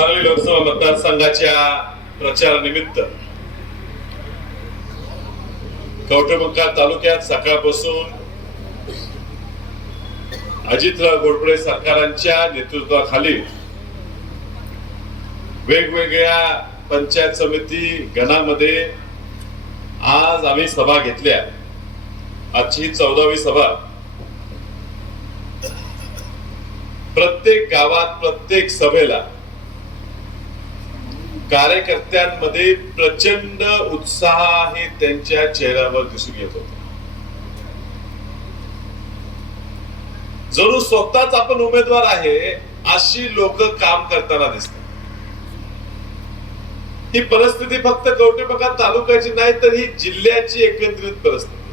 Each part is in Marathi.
सांगली लोकसभा मतदारसंघाच्या प्रचारानिमित्त कवठेमक्का तालुक्यात सकाळपासून अजितराव घोडपडे सरकारांच्या नेतृत्वाखाली वेगवेगळ्या पंचायत समिती गणामध्ये आज आम्ही सभा घेतल्या. आजची ही चौदावी सभा. प्रत्येक गावात प्रत्येक सभेला कार्यकर्त्यांमध्ये प्रचंड उत्साह हे त्यांच्या चेहऱ्यावर दिसून येत होता. जणू स्वतःच आपण उमेदवार आहे अशी लोक काम करताना दिसतात. ही परिस्थिती फक्त कवटेपका तालुक्याची नाही तर ही जिल्ह्याची एकत्रित परिस्थिती.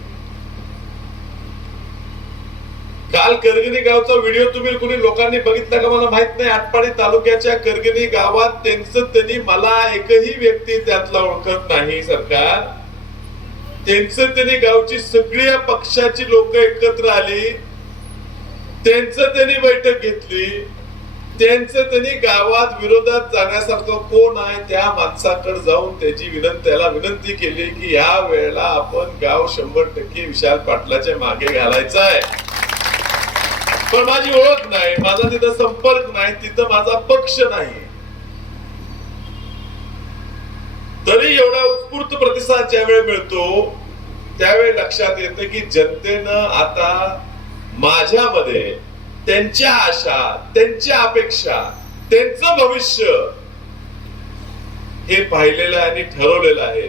काल करगिनी गावचा व्हिडिओ तुम्ही कुणी लोकांनी बघितला का मला माहीत नाही. आटपाडी तालुक्याच्या करगिनी गावात त्यांचं त्यांनी मला एकही व्यक्ती त्यातला ओळखत नाही सरकार. त्यांचं त्यांनी गावची सगळ्या पक्षाची लोक एकत्र आली. त्यांचं त्यांनी बैठक घेतली. त्यांचं त्यांनी गावात विरोधात जाण्यासारखं कोण आहे त्या माणसाकडे जाऊन त्याची विनंती त्याला विनंती केली की या वेळेला आपण गाव शंभर टक्के विशाल पाटलाच्या मागे घालायचं आहे. पण माझी ओळख नाही माझा तिथं संपर्क नाही तिथं माझा पक्ष नाही. तरी एवढा उत्स्फूर्त प्रतिसाद ज्यावेळी मिळतो त्यावेळी लक्षात येतं की जनतेनं आता माझ्यामध्ये त्यांच्या आशा त्यांच्या अपेक्षा त्यांचं भविष्य हे पाहिलेलं आहे आणि ठरवलेलं आहे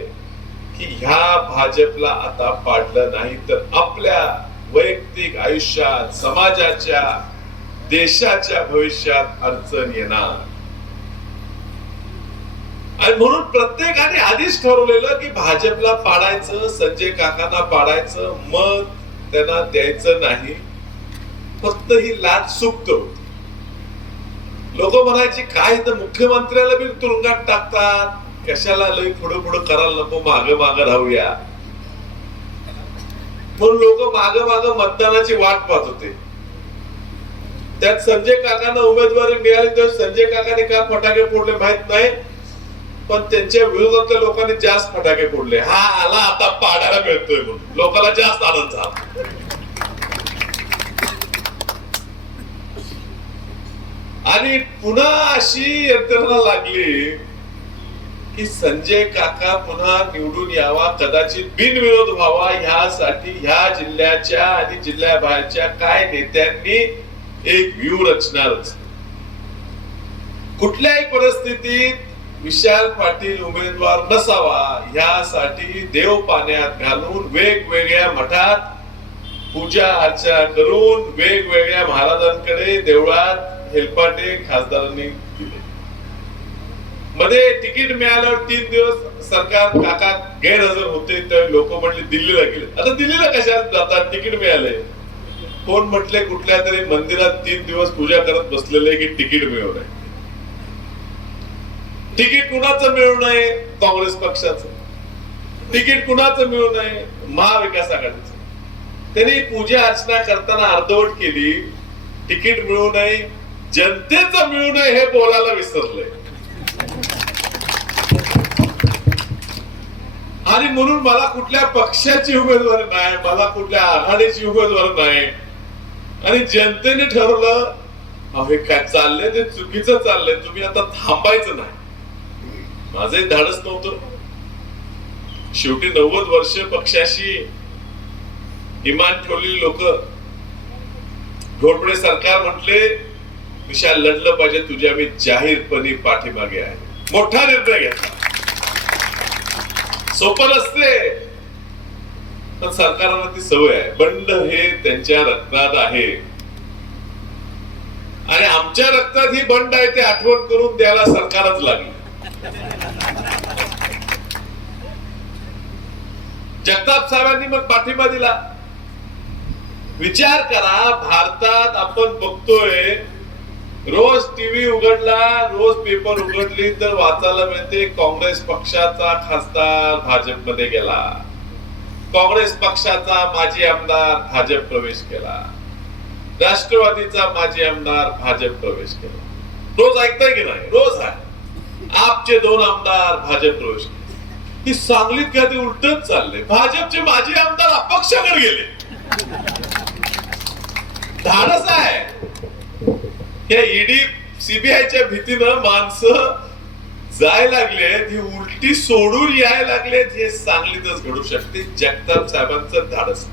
की ह्या भाजपला आता पाडलं नाही तर आपल्या वैयक्तिक आयुष्यात समाजाच्या देशाच्या भविष्यात अडचण येणार. आणि म्हणून प्रत्येकाने आधीच ठरवलेलं की भाजपला पाडायचं संजय काकांना पाडायचं मत त्यांना द्यायचं नाही. फक्त ही लाट सुप्त होती लोक म्हणायची काय तर मुख्यमंत्र्याला बी तुरुंगात टाकतात? कशाला लई पुढे पुढे करायला नको? मागे मागे राहूया. म्हणून लोक माग माग मतदानाची वाट पाहत होते. त्यात संजय काकांना उमेदवारी मिळाली तर संजय काकाने का फटाके फोडले माहीत नाही पण त्यांच्या विरोधातल्या लोकांनी जास्त फटाके फोडले. हा आला आता पाडायला मिळतोय म्हणून. लोकांना जास्त आनंद झाला. आणि पुन्हा अशी यंत्रणा लागली की संजय काका पुन्हा निवडून यावा कदाचित बिनविरोध व्हावा ह्यासाठी ह्या जिल्ह्याच्या आणि जिल्ह्याबाहेरच्या काय नेत्यांनी एक व्ह्यू रचणारच. कुठल्याही परिस्थितीत विशाल पाटील उमेदवार नसावा ह्यासाठी देव पाण्यात घालून वेगवेगळ्या मठात पूजा अर्चना करून वेगवेगळ्या महाराजांकडे देवळात हेलपाटे खासदारांनी दिले. मध्ये तिकीट मिळाल्यावर तीन दिवस सरकार काका गैरहजर होते तर लोक म्हटले दिल्लीला गेले. आता दिल्लीला कशात जातात? तिकीट मिळाले कोण म्हटले कुठल्या तरी मंदिरात तीन दिवस पूजा करत बसलेले की तिकीट मिळू नये? तिकीट कुणाचं मिळू नये? काँग्रेस पक्षाचं. तिकीट कुणाचं मिळू नये? महाविकास आघाडीचं. त्यांनी पूजा अर्चना करताना अर्धवट केली तिकीट मिळू नये जनतेचं मिळू नये हे बोलायला विसरलंय आणि म्हणून मला कुठल्या पक्षाची उमेदवारी नाही मला कुठल्या आघाडीची उमेदवारी नाही. आणि जनतेने ठरवलं अहो हे काय चाललंय? ते चुकीचं चाललंय. तुम्ही आता थांबायचं नाही. माझं धाडस नव्हतं. शेवटी नव्वद वर्ष पक्षाशी इमान ठेवलेली लोक. घोडपडे सरकार म्हटले विशाल लढलं पाहिजे तुझ्या मी जाहीरपणे पाठीमागे आहे. मोठा निर्णय घेतला. सोपं नसते. पण सरकारांना ती सवय आहे. बंड हे त्यांच्या रक्तात आहे. आणि आमच्या रक्तात ही बंड आहे ते आठवण करून द्यायला सरकारच लागली. जगताप साहेबांनी मग पाठिंबा दिला. विचार करा भारतात आपण बघतोय रोज टीव्ही उघडला रोज पेपर उघडली तर वाचायला मिळते. काँग्रेस पक्षाचा खासदार भाजपमध्ये गेला. काँग्रेस पक्षाचा माजी आमदार भाजप प्रवेश केला. राष्ट्रवादीचा माजी आमदार भाजप प्रवेश केला. रोज ऐकताय की नाही? रोज आहे. आपचे दोन आमदार भाजप प्रवेश केले. ही सांगलीत काय ते उलटच चालले. भाजपचे माजी आमदार अपक्षाकडे गेले. धाडस आहे. या ईडी सीबीआयच्या भीतीनं माणसं जाय लागलेत ही उलटी सोडून याय लागलेत हे सांगलीतच घडू शकते. जगताप साहेबांचं धाडस.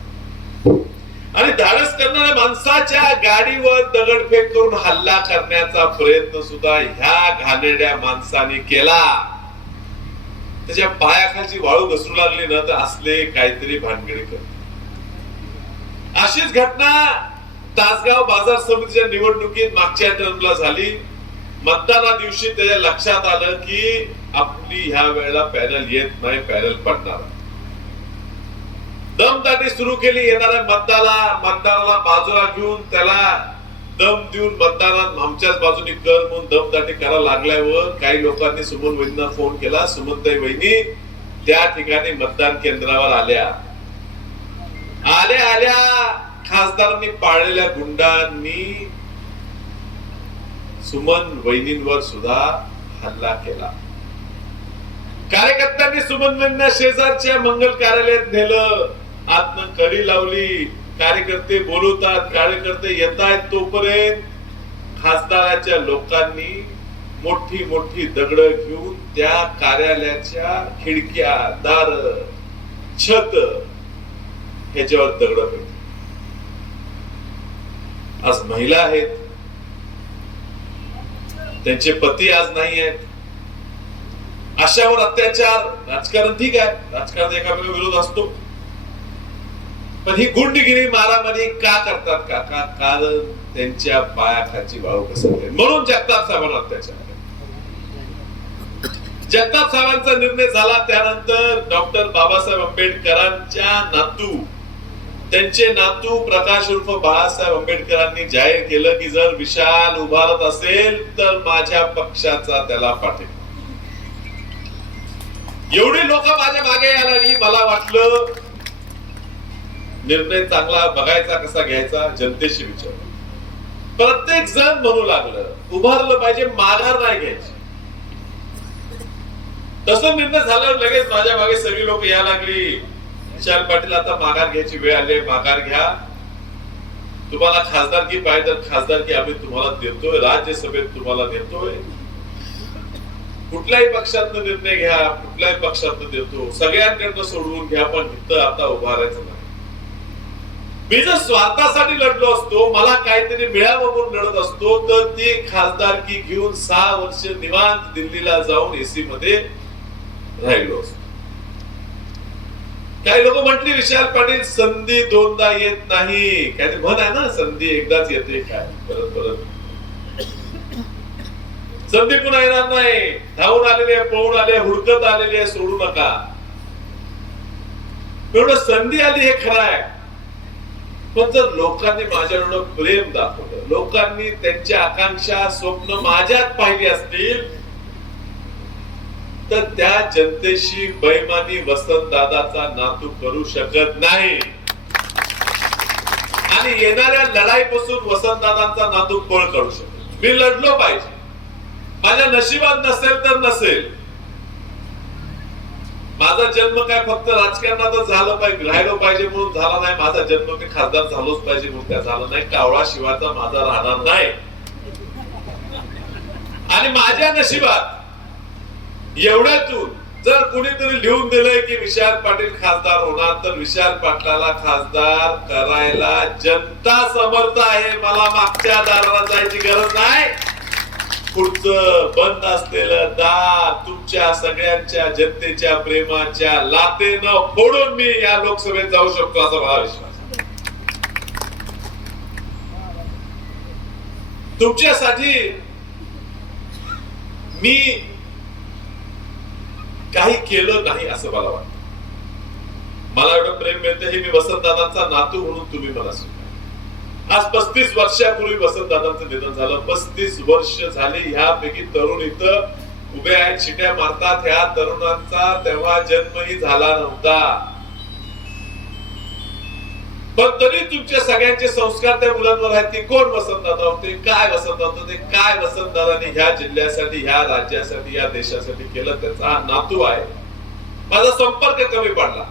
आणि धाडस करणाऱ्या माणसाच्या गाडीवर दगडफेक करून हल्ला करण्याचा प्रयत्न सुद्धा ह्या घाणेरड्या माणसाने केला. त्याच्या पायाखालची वाळू घसरू लागली ना तर असले काहीतरी भानगडी कर अशीच घटना तासगाव बाजार समितीच्या निवडणुकीत मागच्या टर्मला झाली. मतदाना दिवशी त्याच्या लक्षात आलं की आपली ह्या वेळेला पॅनल येत नाही पॅनल पडणार. दमदाटी सुरू केली येणाऱ्या मतदाराला मतदाराला बाजूला घेऊन त्याला दम देऊन मतदानात आमच्याच बाजूने कर म्हणून दमदाटी करायला लागल्यावर काही लोकांनी सुमन वहिनींना फोन केला. सुमनताई वहिनी त्या ठिकाणी मतदान केंद्रावर आल्या. आल्या आल्या. खासदारांनी पाळलेल्या गुंडांनी सुमन वहिनींवर सुद्धा हल्ला केला. कार्यकर्त्यांनी सुमन शेजारच्या मंगल कार्यालयात नेलं. आतनं कडी लावली. कार्यकर्ते बोलवतात कार्यकर्ते येत आहेत तोपर्यंत खासदाराच्या लोकांनी मोठी मोठी दगड घेऊन त्या कार्यालयाच्या खिडक्या दार छत ह्याच्यावर दगड फेकली आज महिला आहेत. त्यांचे पती आज नाही आहेत. अशावर अत्याचार राजकारण ठीक आहे. राजकारण एकामेका विरोध असतो. पण ही गुंडगिरी मारामारी का करतात? काका कारण त्यांच्या पायाखाची वाळू कसं म्हणून जगताप साहेबांना अत्याचार जगताप साहेबांचा निर्णय झाला. त्यानंतर डॉक्टर बाबासाहेब आंबेडकरांच्या नातू त्यांचे नातू प्रकाश उर्फ बाळासाहेब आंबेडकरांनी जाहीर केलं की जर विशाल उभारत असेल तर माझ्या पक्षाचा त्याला पाठिंबा. एवढी लोक माझ्या मागे यायला आणि मला वाटलं. निर्णय चांगला बघायचा कसा घ्यायचा जनतेशी विचार प्रत्येक जण म्हणू लागलं उभारलं पाहिजे माघार नाही घ्यायची. तसं निर्णय झाल्यावर लगेच माझ्या मागे सगळी लोक यायला लागली. विशाल पाटील आता माघार घ्यायची वेळ आली माघार घ्या. तुम्हाला खासदारकी पाहिजे तर खासदारकी आम्ही तुम्हाला देतोय राज्यसभेत तुम्हाला देतोय. कुठल्याही पक्षातनं निर्णय घ्या कुठल्याही पक्षातनं देतो. सगळ्यांकडनं सोडवून घ्या पण इथं आता उभारायचं नाही. मी जर स्वार्थासाठी लढलो असतो मला काहीतरी मिळावं म्हणून लढत असतो तर ती खासदारकी घेऊन सहा वर्ष निवांत दिल्लीला जाऊन एसी मध्ये राहिलो असतो. काही लोक म्हटली विशाल पाटील संधी दोनदा येत नाही. काय ते म्हण आहे ना संधी एकदाच येते काय? परत परत. संधी पुन्हा येणार नाही. धावून आलेली आहे पळून आले हुडकत आलेली आहे सोडू नका. एवढं संधी आली हे खरं आहे. पण जर लोकांनी माझ्या एवढं प्रेम दाखवलं लोकांनी त्यांच्या आकांक्षा स्वप्न माझ्यात पाहिली असतील तर त्या जनतेशी बैमानी वसंत दादाचा नातू करू शकत नाही. आणि येणाऱ्या लढाईपासून वसंत दादांचा नातू पळ करू शकत मी लढलो पाहिजे. माझ्या नशिबात नसेल तर नसेल. माझा जन्म काय फक्त राजकारणातच झालं पाहिजे राहिलो पाहिजे म्हणून झाला नाही. माझा जन्म मी खासदार झालोच पाहिजे म्हणून त्या झालं नाही. कावळा शिवाचा माझा राहणार नाही. आणि माझ्या नशिबात एवढ्यातून जर कुणीतरी लिहून दिलंय की विशाल पाटील खासदार होणार तर विशाल पाटलाला खासदार करायला जनता समर्थ आहे. मला मागच्या दाराला जायची गरज नाही. पुढचं बंद असलेलं दार तुमच्या सगळ्यांच्या जनतेच्या प्रेमाच्या लातेनं फोडून मी या लोकसभेत जाऊ शकतो असा मला विश्वास तुमच्यासाठी मी काही केलं नाही असं मला वाटतं. मला एवढं प्रेम मिळतं हे मी वसंतदादांचा नातू म्हणून तुम्ही मला आज पस्तीस वर्षापूर्वी वसंतदादांचं निधन झालं. पस्तीस वर्ष झाली ह्यापैकी तरुण इथं उभे आहेत शिट्या मारतात. ह्या तरुणांचा तेव्हा जन्मही झाला नव्हता. पण तरी तुमचे सगळ्यांचे संस्कार त्या मुलांवर आहेत की कोण वसंतदादा होते काय वसंतदादा ते काय वसंतदादांनी ह्या जिल्ह्यासाठी ह्या राज्यासाठी या देशासाठी केलं त्याचा हा नातू आहे. माझा संपर्क कमी पडला.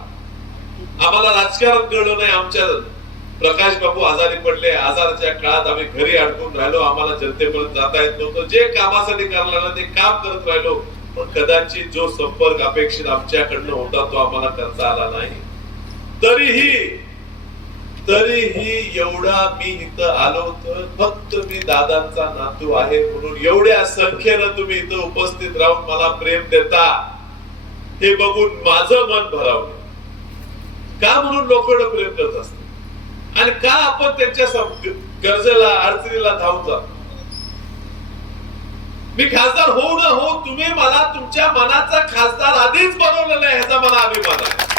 आम्हाला राजकारण कळलं नाही आमच्या प्रकाश बाबू आजारी पडले. आजाराच्या काळात आम्ही घरी अडकून राहिलो आम्हाला जनतेपर्यंत जाता येत नव्हतं. जे कामासाठी करायला ते काम करत राहिलो. पण कदाचित जो संपर्क अपेक्षित आमच्याकडनं होता तो आम्हाला करता आला नाही. तरीही तरीही एवढा मी इथं आलो तर फक्त मी दादांचा नातू आहे म्हणून एवढ्या संख्येनं तुम्ही इथं उपस्थित राहून मला प्रेम देता. हे बघून माझं मन भरावलं का म्हणून लोक प्रेम करत असतात? आणि का आपण त्यांच्या गरजेला अडचणीला धावून जातो? मी खासदार होऊ न हो तुम्ही मला तुमच्या मनाचा खासदार आधीच बनवलेला आहे ह्याचा मला अभिमान आहे.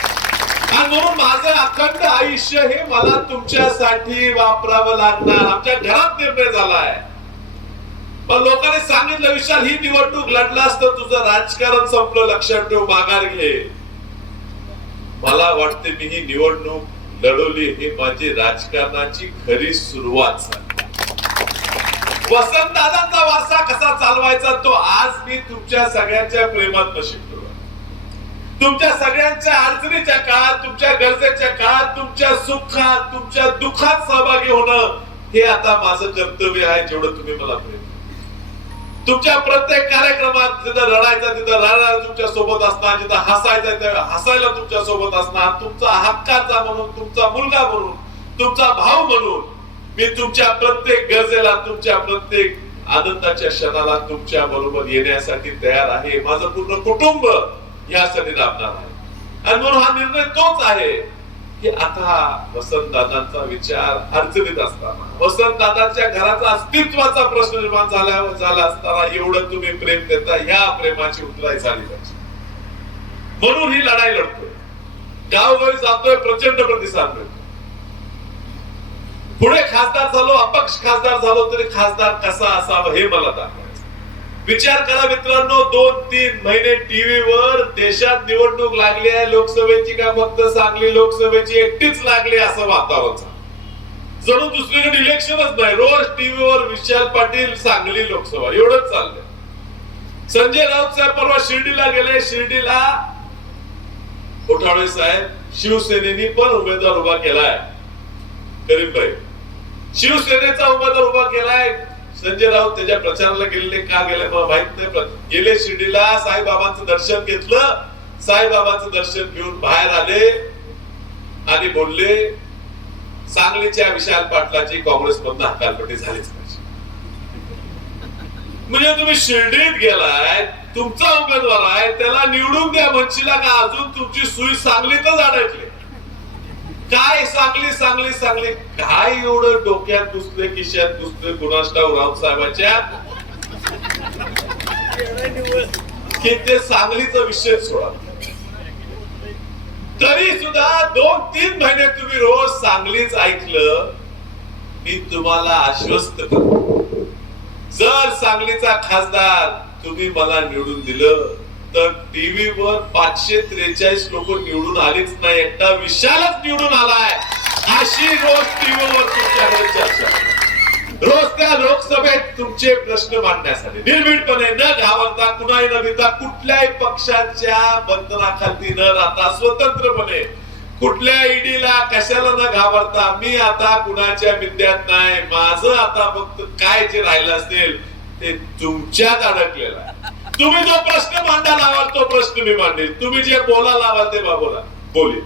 म्हणून माझं अखंड आयुष्य हे मला तुमच्यासाठी वापरावं लागणार. आमच्या घरात निर्णय झालाय. पण लोकांनी सांगितलं विशाल ही निवडणूक लढलास तर तुझं राजकारण संपलं लक्षात ठेव माघार घे. मला वाटते मी ही निवडणूक लढवली ही माझी राजकारणाची खरी सुरुवात वसंत दादांचा वारसा कसा चालवायचा तो आज मी तुमच्या सगळ्यांच्या प्रेमात शिकलो तुमच्या सगळ्यांच्या अडचणीच्या काळात तुमच्या गरजेच्या काळात तुमच्या सुखात तुमच्या दुःखात सहभागी होणं हे आता माझं कर्तव्य आहे जेवढं तुम्ही मला प्रेम तुमच्या प्रत्येक कार्यक्रमात जिथं रडायचं तिथं रडायला तुमच्यासोबत असणार जिथं हसायचं तिथं हसायला तुमच्यासोबत असणार तुमचा हक्काचा म्हणून तुमचा मुलगा म्हणून तुमचा भाऊ म्हणून मी तुमच्या प्रत्येक गरजेला तुमच्या प्रत्येक आनंदाच्या क्षणाला तुमच्या बरोबर येण्यासाठी तयार आहे. माझं पूर्ण कुटुंब यासाठी राबणार आहे. आणि म्हणून हा निर्णय तोच आहे की आता वसंत दादांचा विचार अडचणीत असताना वसंत दादांच्या घराचा अस्तित्वाचा प्रश्न निर्माण झाला झाला असताना एवढं तुम्ही प्रेम देता या प्रेमाची उतराई झाली पाहिजे. म्हणून ही लढाई लढतोय. गावोगावी जातोय प्रचंड प्रतिसाद मिळतो पुढे खासदार झालो अपक्ष खासदार झालो तरी खासदार कसा असावा हे मला दाखवायचं विचार करा मित्रांनो दोन तीन महिने टीव्हीवर देशात निवडणूक लागली आहे लोकसभेची का फक्त सांगली लोकसभेची एकटीच लागली असं वातावरण. जणू दुसरीकडे इलेक्शनच नाही रोज टीव्हीवर विशाल पाटील सांगली लोकसभा एवढंच चाललंय. संजय राऊत साहेब परवा शिर्डीला गेले शिर्डीला कोठावळे साहेब शिवसेनेने पण उमेदवार उभा केलाय. करीम भाई शिवसेनेचा उमेदवार उभा केलाय संजय राऊत त्याच्या प्रचाराला गेलेले का गेले मला माहीत नाही गेले शिर्डीला साईबाबांचं दर्शन घेतलं. साईबाबांचं दर्शन घेऊन बाहेर आले आणि बोलले सांगलीच्या विशाल पाटलाची काँग्रेस मधून हकालपट्टी झालीच पाहिजे. म्हणजे तुम्ही शिर्डीत गेलाय तुमचा उमेदवार आहे त्याला निवडून द्या म्हणशीला का? अजून तुमची सुई सांगलीतच अडकली काय सांगली सांगली सांगली? काय एवढं डोक्यात दुसरे खिशात दुसरे गुणाष्टाव रावसाहेबाच्या कि ते सांगलीचा विषय सोडा. तरी सुद्धा दोन तीन महिने तुम्ही रोज सांगलीच ऐकलं मी तुम्हाला आश्वस्त करतो. जर सांगलीचा खासदार तुम्ही मला निवडून दिलं तर टीव्हीवर पाचशे त्रेचाळीस लोक निवडून आलीच नाही. एकटा विशालच निवडून आलाय. अशी रोज टीव्हीवर तुमच्याकडे चर्चा. रोज त्या लोकसभेत तुमचे प्रश्न मांडण्यासाठी. निर्भीडपणे न घाबरता कुणाही न भिता कुठल्याही पक्षाच्या बंधनाखाली न राहता स्वतंत्रपणे कुठल्या ईडीला कशाला न घाबरता मी आता कुणाच्या विद्यात नाही माझं आता फक्त काय जे राहिलं असेल ते तुमच्यात अडकलेलं आहे. तुम्ही जो प्रश्न मांडा लावाल तो प्रश्न मी मांडेल. तुम्ही जे बोला लावाल ते बोला बोली.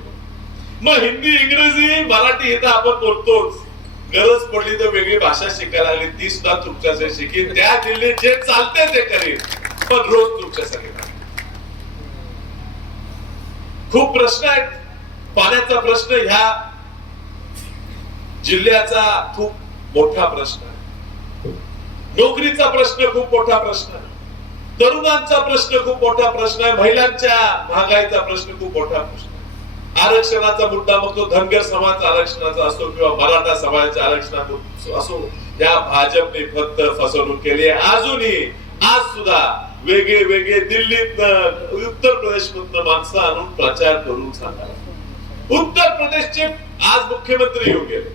मग हिंदी इंग्रजी मराठी इथं आपण बोलतोच. गरज पडली तर वेगळी भाषा शिकायला लागली. ती सुद्धा तुमच्यासाठी शिकेल त्या दिल्लीत जे चालते ते करेल. पण रोज तुमच्यासाठी खूप प्रश्न आहेत. पाण्याचा प्रश्न ह्या जिल्ह्याचा खूप मोठा प्रश्न आहे. नोकरीचा प्रश्न खूप मोठा प्रश्न आहे. तरुणांचा प्रश्न खूप मोठा प्रश्न आहे महिलांच्या महागाईचा प्रश्न खूप मोठा प्रश्न आरक्षणाचा मुद्दा मग तो धनगर समाज आरक्षणाचा असो किंवा मराठा समाजाच्या आरक्षणाचा असो या भाजपने फक्त फसवणूक केली आहे. अजूनही आज सुद्धा वेगळे वेगळे दिल्लीत उत्तर प्रदेश मधन माणसं आणून प्रचार करून सांगा उत्तर प्रदेशचे आज मुख्यमंत्री येऊन गेले.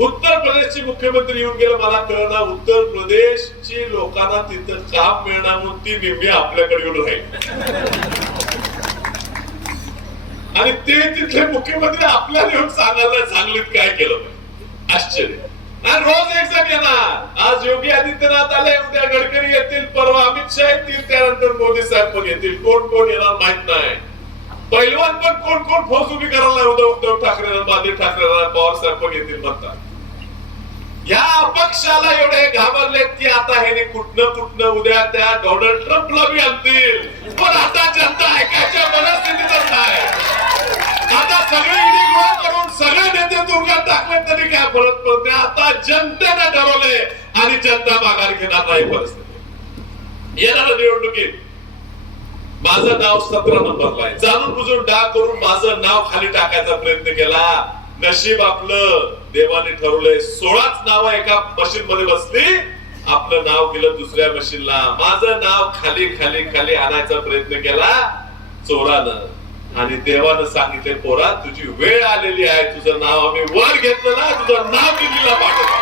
उत्तर प्रदेशचे मुख्यमंत्री येऊन गेले मला कळणार उत्तर प्रदेशची लोकांना तिथं काम मिळणार म्हणून ती नेहमी आपल्याकडे येऊन राहील. आणि ते तिथले मुख्यमंत्री आपल्याला येऊन सांगायला सांगलीत काय केलं? आश्चर्य. आणि रोज एक्झाम येणार. आज योगी आदित्यनाथ आले उद्या गडकरी येतील परवा अमित शाह येतील त्यानंतर मोदी साहेब पण येतील. कोण कोण येणार माहीत नाही. पैलवान पण कोण कोण फौज उभी करायला उद्धव उद्धव ठाकरे बांधे ठाकरे पवार साहेब पण येतील म्हणतात. या अपक्षाला एवढे घाबरलेत की आता हे कुठनं कुठनं उद्या त्या डोनाल्ड ट्रम्पला बी आणतील. पण आता जनता ऐकायच्या मनस्थितीतच नाही आता सगळे ईडी गोळा करून सगळे नेते तुरुंगात टाकले तरी काय बोलत पडते आता जनतेने ठरवले आणि जनता माघार घेणार नाही परिस्थिती. येणार निवडणुकीत. माझं नाव सतरा नंबरला आहे. जाणून बुजून डाग करून माझं नाव खाली टाकायचा प्रयत्न केला. नशीब आपलं. देवाने ठरवलंय सोळाच नाव एका मशीन मध्ये बसली. आपलं नाव दिलं दुसऱ्या मशीनला माझं नाव खाली खाली खाली आणायचा प्रयत्न केला. चोरानं. आणि देवानं सांगितले पोरा तुझी वेळ आलेली आहे. तुझं नाव आम्ही वर घेतलं ना. तुझं नाव दिल्लीला पाठवलं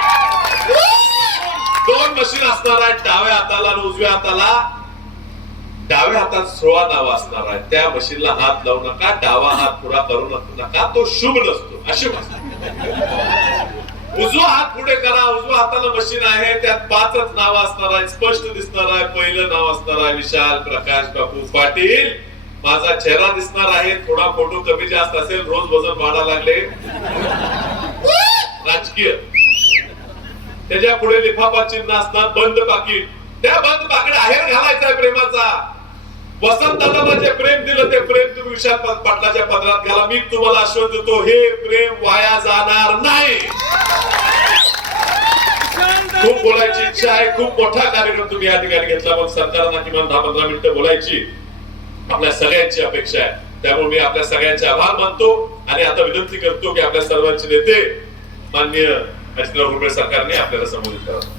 दोन मशीन असणार आहेत. डाव्या हाताला आणि उजव्या हाताला. डाव्या हातात सोळा नाव असणार आहे त्या मशीनला हात लावू नका. डावा हात पुढा करू नका. तो शुभ नसतो. अशी उजवा हात पुढे करा उजवा हाताला मशीन आहे त्यात पाचच नाव असणार आहे स्पष्ट दिसणार आहे पहिलं नाव असणार आहे विशाल प्रकाश बापू पाटील. माझा चेहरा दिसणार आहे थोडा फोटो कमी जास्त असेल रोज वजन वाढा लागले. राजकीय. त्याच्या पुढे लिफाफा चिन्ह असणार बंद पाकिट. त्या बंद पाकिट आहेर घालायचा आहे प्रेमाचा? वसंत जे प्रेम दिलं ते प्रेम तुम्ही विशाल पाटलाच्या पत्रात घाला. मी तुम्हाला आश्वासन देतो हे प्रेम वाया जाणार नाही. खूप बोलायची इच्छा आहे. खूप मोठा कार्यक्रम तुम्ही या ठिकाणी घेतला. पण सरकारला किमान दहा पंधरा मिनिटं बोलायची आपल्या सगळ्यांची अपेक्षा आहे. त्यामुळे मी आपल्या सगळ्यांचे आभार मानतो आणि आता विनंती करतो की आपल्या सर्वांचे नेते माननीय हरिश्राव सरकारने आपल्याला संबोधित करावं.